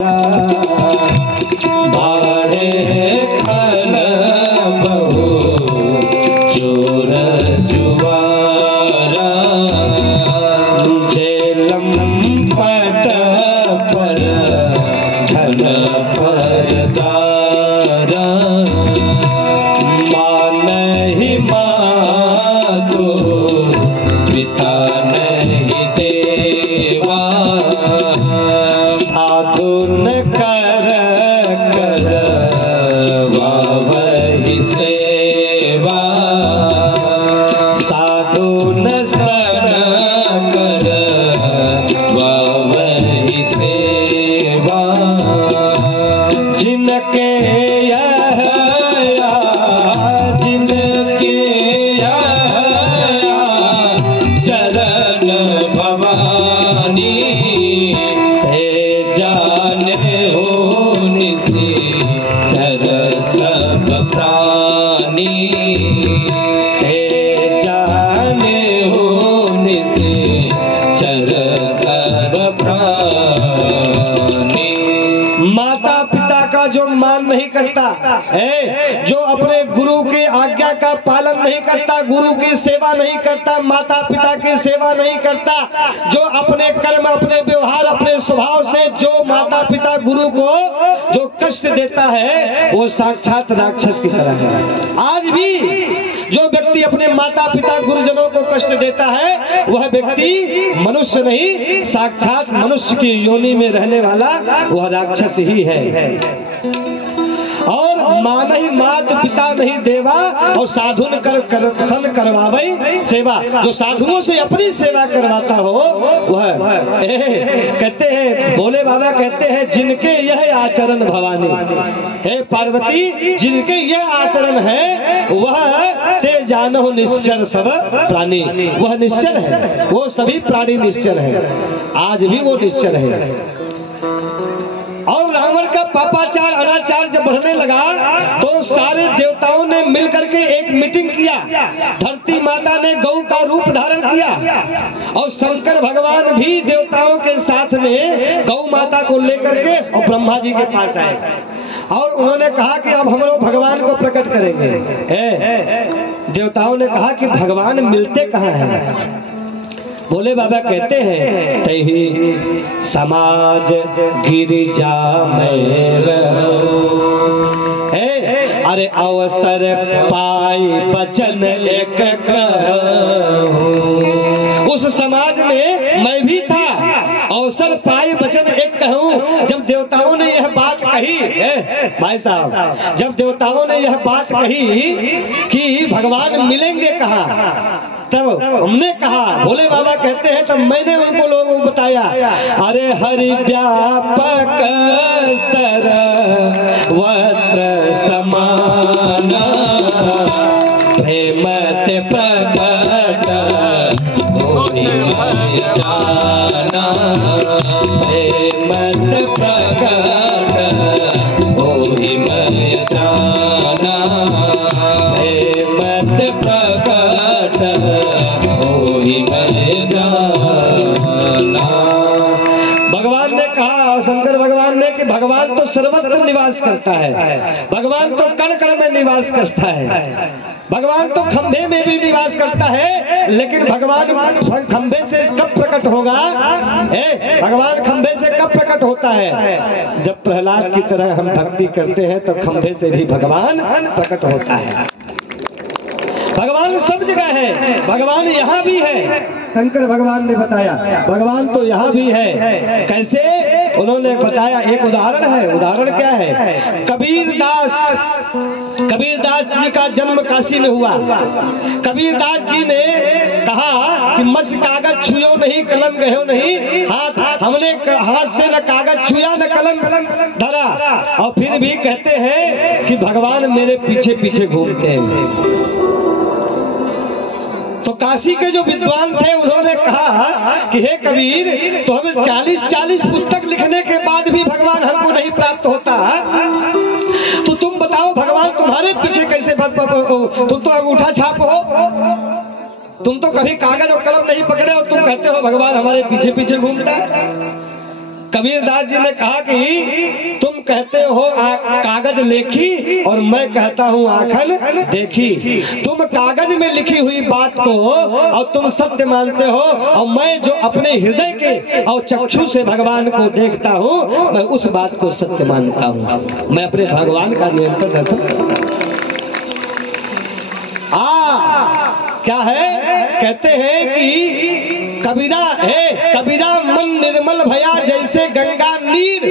बाढ़े खल बहु चोर जुआरा झेलम पट पर घन परदारा मान ही मातो पिता नहीं देवा साधु न कर कर वही सेवा साधु न सर कर वही सेवा जिनके जिनके चरण भवानी जाने हो निसी चर सब प्राणी जाने हो निसी चर सब प्राणी। माता पिता का जो मान नहीं करता है, जो अपने गुरु की आज्ञा का पालन नहीं करता, गुरु की सेवा नहीं करता, माता पिता की सेवा नहीं करता, जो अपने कर्म अपने व्यवहार अपने स्वभाव से जो माता पिता गुरु को जो कष्ट देता है वो साक्षात राक्षस की तरह है। आज भी जो व्यक्ति अपने माता पिता गुरुजनों को कष्ट देता है वह व्यक्ति मनुष्य नहीं, साक्षात मनुष्य की योनि में रहने वाला वह राक्षस ही है। और मान ही मात पिता नहीं देवा और साधुन सन करवावई सेवा। जो साधुओं से अपनी सेवा करवाता हो वह कहते हैं, भोले बाबा कहते हैं, जिनके यह आचरण भवानी हे पार्वती, जिनके यह आचरण है वह ते जानो निश्चर सब प्राणी। वह निश्चर है, वो सभी प्राणी निश्चर है, आज भी वो निश्चर है। और रावण का पापाचार अनाचार जब बढ़ने लगा तो सारे देवताओं ने मिलकर के एक मीटिंग किया। धरती माता ने गौ का रूप धारण किया और शंकर भगवान भी देवताओं के साथ में गौ माता को लेकर के और ब्रह्मा जी के पास आए और उन्होंने कहा कि अब हम लोग भगवान को प्रकट करेंगे। देवताओं ने कहा कि भगवान मिलते कहाँ हैं? भोले बाबा कहते हैं, तही समाज गिरिजा में रहो, अरे अवसर पाई बचन एक कहो। उस समाज में मैं भी था, अवसर पाई वचन एक कहूँ। जब देवताओं ने यह बात कही, भाई साहब, जब देवताओं ने यह बात कही कि भगवान मिलेंगे कहाँ, तब हमने कहा, भोले बाबा कहते हैं, तब मैंने उनको लोगों को बताया, अरे हरि व्यापक सर्वत्र समान प्रेम ते प्रकट होई जाना, प्रेम ते प्रकट होई जाना, प्रेम ते प्रकट होई जाना। भगवान ने कहा, शंकर भगवान ने, कि भगवान तो सर्वत्र निवास करता है, भगवान तो कण कण में निवास करता है, भगवान तो खंभे में भी निवास करता है, लेकिन भगवान खंभे से कब प्रकट होगा? भगवान खंभे से कब प्रकट होता है? जब प्रहलाद की तरह हम भक्ति करते हैं तब खंभे से भी भगवान प्रकट होता है। भगवान सब जगह है, भगवान यहाँ भी है। शंकर भगवान ने बताया भगवान तो यहाँ भी है। कैसे? उन्होंने बताया, एक उदाहरण है। उदाहरण क्या है? कबीरदास जी का जन्म काशी में हुआ। कबीरदास जी ने कहा कि मस कागज छुयो नहीं, कलम गयो नहीं हाथ। हमने हाथ से न कागज छुया न कलम धरा, और फिर भी कहते हैं कि भगवान मेरे पीछे पीछे घूमते हैं। तो काशी के जो विद्वान थे उन्होंने कहा कि हे कबीर, तो हमें 40 पुस्तक लिखने के बाद भी भगवान हमको नहीं प्राप्त होता, तो तुम बताओ भगवान तुम्हारे पीछे कैसे? तुम तो अंगूठा छाप हो, तुम तो कभी कागज और कलम नहीं पकड़े और तुम कहते हो भगवान हमारे पीछे पीछे घूमता है। कबीरदास जी ने कहा कि तुम कहते हो कागज लेखी और मैं कहता हूँ आंखन देखी। तुम कागज में लिखी हुई बात को और तुम सत्य मानते हो, और मैं जो अपने हृदय के और चक्षु से भगवान को देखता हूँ मैं उस बात को सत्य मानता हूँ। मैं अपने भगवान का निरंतर दर्शन करता हूँ। क्या है, कहते हैं कि कबीरा मन निर्मल भया जैसे गंगा नीर,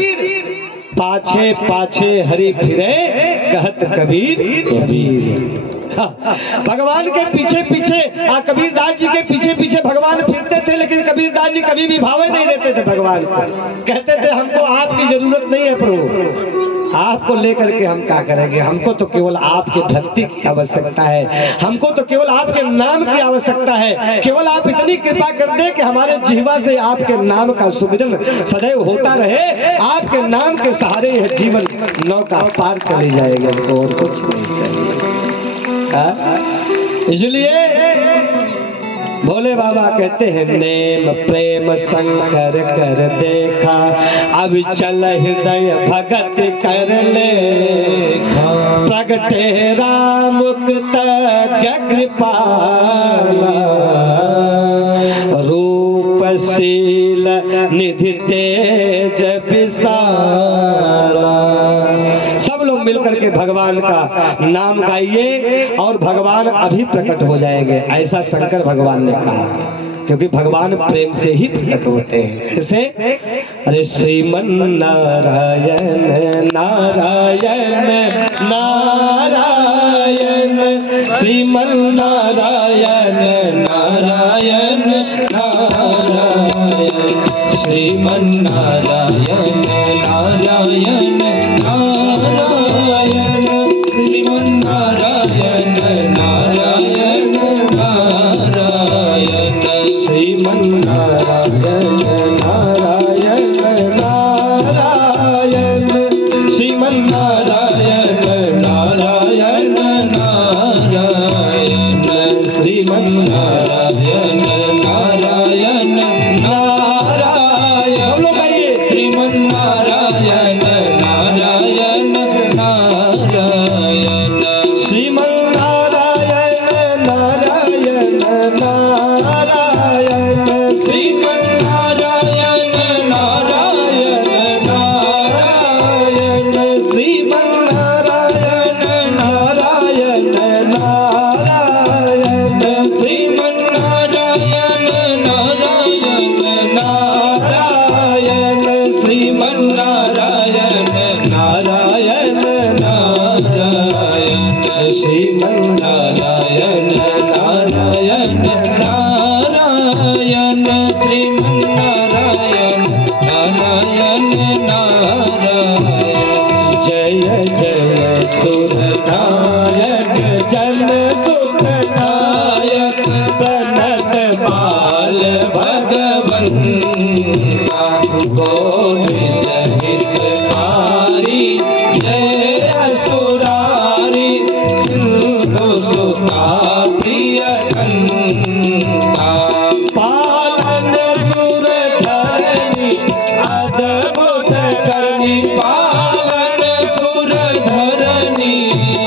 पाछे पाछे हरि फिरे कहत कबीर कबीर। भगवान के पीछे पीछे कबीरदास जी के पीछे पीछे भगवान फिरते थे, लेकिन कबीरदास जी कभी भी भावे नहीं देते थे भगवान को। कहते थे हमको आपकी जरूरत नहीं है प्रभु, आपको लेकर के हम क्या करेंगे, हमको तो केवल आपके भक्ति की आवश्यकता है, हमको तो केवल आपके नाम की आवश्यकता है। केवल आप इतनी कृपा कर दे कि हमारे जिह्वा से आपके नाम का सुमिरन सदैव होता रहे। आपके नाम के सहारे यह जीवन नौका पार चली जाएगी, हमको और कुछ नहीं चाहिए। इसलिए भोले बाबा कहते हैं नेम प्रेम शंकर कर देखा, अब चल हृदय भगत कर ले, प्रगटे राम कृतज्ञ कृपाला, रूपशील निधि तेज विशाला। सब लोग मिलकर के भगवान का नाम गाइए और भगवान अभी प्रकट हो जाएंगे, ऐसा शंकर भगवान ने कहा, क्योंकि भगवान प्रेम से ही प्रकट होते हैं। जैसे अरे श्रीमन नारायण नारायण नारायण, श्रीमन नारायण नारायण नारायण, श्रीमन नारायण नारायण नारायण, श्रीमन नारायण नारायण नारायण, श्रीमन नारायण नारायण नारायण, श्रीमन नारायण नारायण नारायण, श्रीमन नारायण नारायण नारायण। हम लोग आइए, श्रीमन नारायण नारायण नारायण, श्रीमन नारायण नारायण नारायण, श्रीमन नारायण नारायण नारायण, श्रीमन नारायण नारायण नारायण, श्रीमन नारायण नारायण नारायण, श्रीमन नारायण नारायण नारायण, श्रीमन नारायण नारायण नारायण, श्रीमन नारायण नारायण नारायण। जय जय सुरनायक जन सुखनायक, प्रणत बाल भगवंता, गोविंद हितकारी जय असुरारी, सिंधु सुता प्रिय कंता, पालन सुर धरणी अद्भुत करनी, पालन सुर धरणी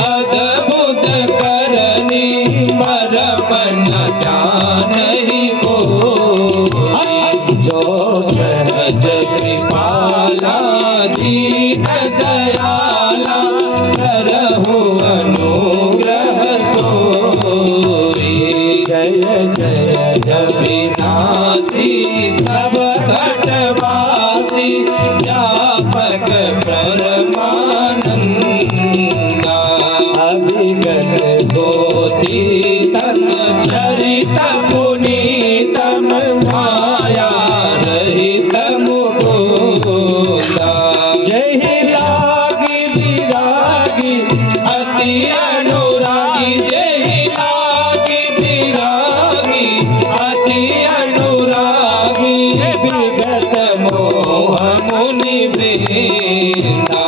अद्भुत करनी, मरम न जानहि को, जो सहज कृपाला दीन दयाला, करहु अनुग्रह सोई। जय जय अविनाशी सब घटवासी, व्यापक परमानंदा, अभिगत गोती तन चरित पुनीतम, माया रहित मुकुंदा। जय लागी विरागी अति अनुरागी, जय लागी विरागी अति अनुरागी, विगत मोह मुनि वृंदा,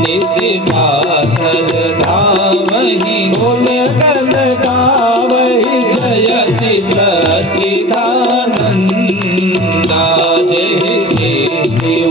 निशिता सदा वही गुण गण गावहि, जयति सच्चिदानंदा। जय श्री शिव